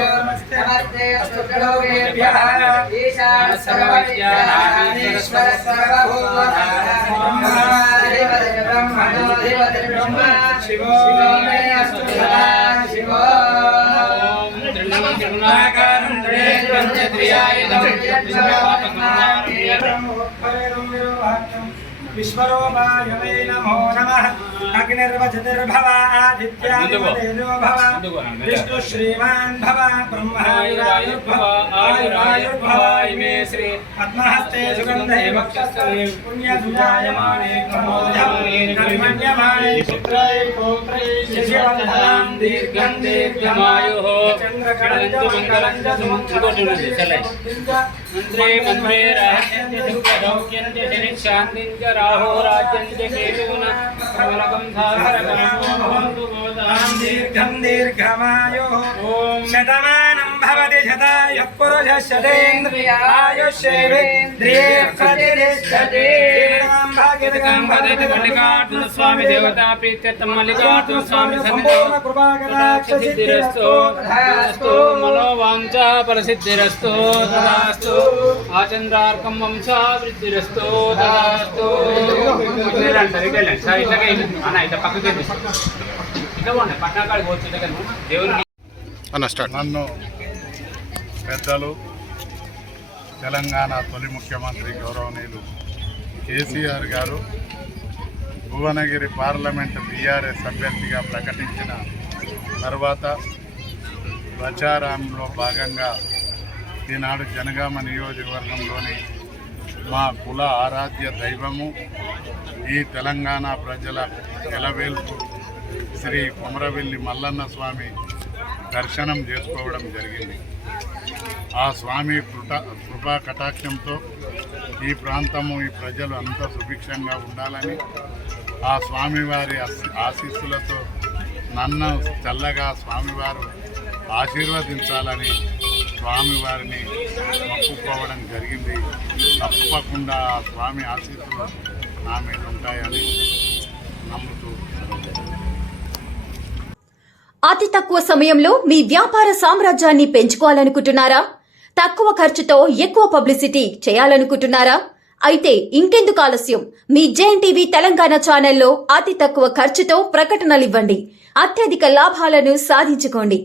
नमस्ते सुखलोकेभ्यः ईशान सर्वविद्यानाधीश्वर सर्वभूतानां ब्रह्मा शिवो मे अस्तु सदा शिवो त्रिलोकाकारं त्रिनेत्रं त्रियायुधं विश्वरूपाय वै नमो नमः। अग्निर्वज्रभव आदित्यादिदेवो भव विष्णु श्रीमान् भव ब्रह्मायुरायुर्भव आयुरायुर्भव इमे श्री पद्महस्ते सुगन्धे वक्षस्थले पुण्यसुजायमाने कर्मण्यमाने पुत्रै पौत्रै शिशुवन्धनां दीर्घं दीर्घमायुः चन्द्रकणञ्जमङ्गलं च मंत्रे मंत्रे रहस्यन्ते दुःखदौक्यन्ते शनिशान्तिञ्च राहो राज्यन्ते केतुना प्रबलकं धारकं भवन्तु मोदां दीर्घं दीर्घमायुः ॐ शतमानं भवति शतायुः पुरुषः शतेन्द्रिय आयुष्येवेन्द्रिये प्रतिष्ठते भाग्यदकं वदति मल्लिकार्जुन स्वामी देवता प्रीत्यर्थं मल्लिकार्जुन स्वामी संपूर्ण कृपाकटाक्षसिद्धिरस्तु तथास्तु मनोवाञ्छा परसिद्धिरस्तु तथास्तु आचंद्रार्कं वंशावृद्धिरस्तु तथास्तु నన్ను పెద్దలు తెలంగాణ తొలి ముఖ్యమంత్రి గౌరవనీయులు కేసీఆర్ గారు భువనగిరి పార్లమెంట్ బీఆర్ఎస్ అభ్యర్థిగా ప్రకటించిన తర్వాత ప్రచారంలో భాగంగా ఈనాడు జనగామ నియోజకవర్గంలోని మా కుల ఆరాధ్య దైవము ఈ తెలంగాణ ప్రజల ఎలవేల్పు శ్రీ కొమరవెల్లి మల్లన్న స్వామి దర్శనం చేసుకోవడం జరిగింది. ఆ స్వామి కృపా కటాక్షంతో ఈ ప్రాంతము ఈ ప్రజలు అంతా సుభిక్షంగా ఉండాలని ఆ స్వామివారి ఆశీస్సులతో నన్ను చల్లగా స్వామివారు ఆశీర్వదించాలని స్వామివారిని మొక్కుకోవడం జరిగింది. తప్పకుండా ఆ స్వామి ఆశీస్సులు నా మీద ఉంటాయని నమ్ముతూ అతి తక్కువ సమయంలో మీ వ్యాపార సామ్రాజ్యాన్ని పెంచుకోవాలనుకుంటున్నారా? తక్కువ ఖర్చుతో ఎక్కువ పబ్లిసిటీ చేయాలనుకుంటున్నారా? అయితే ఇంకెందుకు ఆలస్యం? మీ జేఎన్టీవీ తెలంగాణ ఛానల్లో అతి తక్కువ ఖర్చుతో ప్రకటనలివ్వండి. అత్యధిక లాభాలను సాధించుకోండి.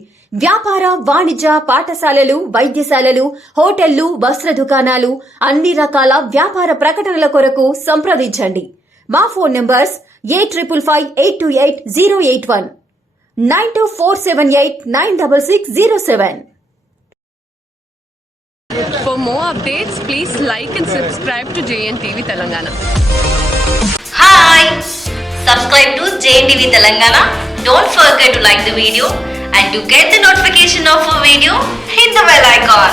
వ్యాపార వాణిజ్య పాఠశాలలు, వైద్యశాలలు, హోటళ్లు, వస్త్ర దుకాణాలు, అన్ని రకాల వ్యాపార ప్రకటనల కొరకు సంప్రదించండి. మా phone numbers 8558288081 9247896607. For more updates, please like and subscribe to JNTV Telangana. Hi! Subscribe to JNTV Telangana. Don't forget to like the video and to get the notification of a video, hit the bell icon.